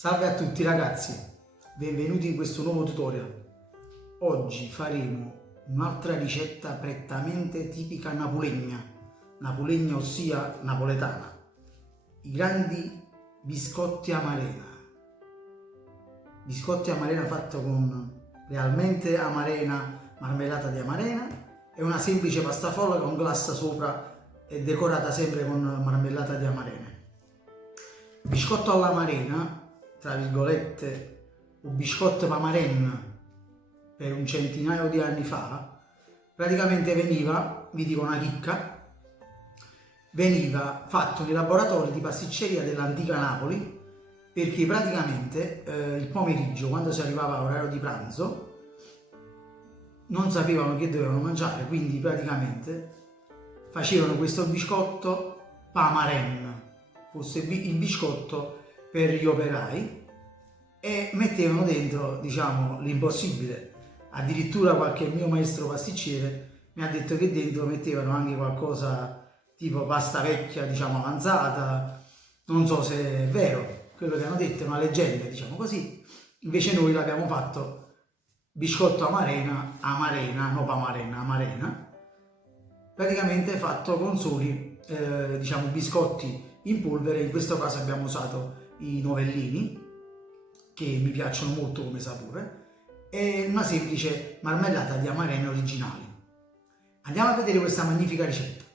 Salve a tutti ragazzi, benvenuti in questo nuovo tutorial. Oggi faremo un'altra ricetta prettamente tipica napolegna, ossia napoletana, i grandi biscotti amarena. Biscotti amarena fatto con realmente amarena, marmellata di amarena e una semplice pasta frolla con glassa sopra e decorata sempre con marmellata di amarena. Biscotto all'amarena, tra virgolette, o biscotto pamaren per un centinaio di anni fa, praticamente veniva, vi dico una chicca, veniva fatto nei laboratori di pasticceria dell'antica Napoli, perché praticamente il pomeriggio, quando si arrivava all'orario di pranzo, non sapevano che dovevano mangiare, quindi praticamente facevano questo biscotto pamaren, fosse il biscotto per gli operai, e mettevano dentro, diciamo, l'impossibile. Addirittura qualche mio maestro pasticcere mi ha detto che dentro mettevano anche qualcosa tipo pasta vecchia, diciamo avanzata. Non so se è vero quello che hanno detto, è una leggenda, diciamo così. Invece noi l'abbiamo fatto biscotto amarena, no pamarena, amarena, praticamente fatto con soli diciamo biscotti in polvere. In questo caso abbiamo usato i novellini, che mi piacciono molto come sapore, e una semplice marmellata di amarene originali. Andiamo a vedere questa magnifica ricetta.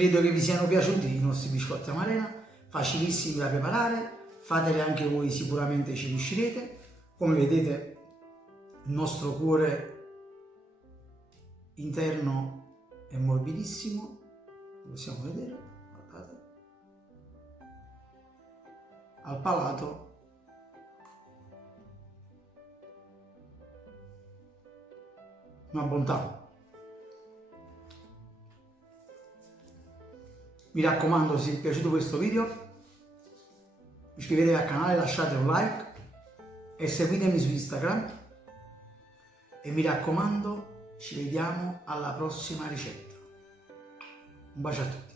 Credo che vi siano piaciuti i nostri biscotti Amarena, facilissimi da preparare, fateli anche voi, sicuramente ci riuscirete. Come vedete il nostro cuore interno è morbidissimo, lo possiamo vedere, guardate. Al palato una bontà. Mi raccomando, se vi è piaciuto questo video, iscrivetevi al canale, lasciate un like e seguitemi su Instagram. E mi raccomando, ci vediamo alla prossima ricetta. Un bacio a tutti.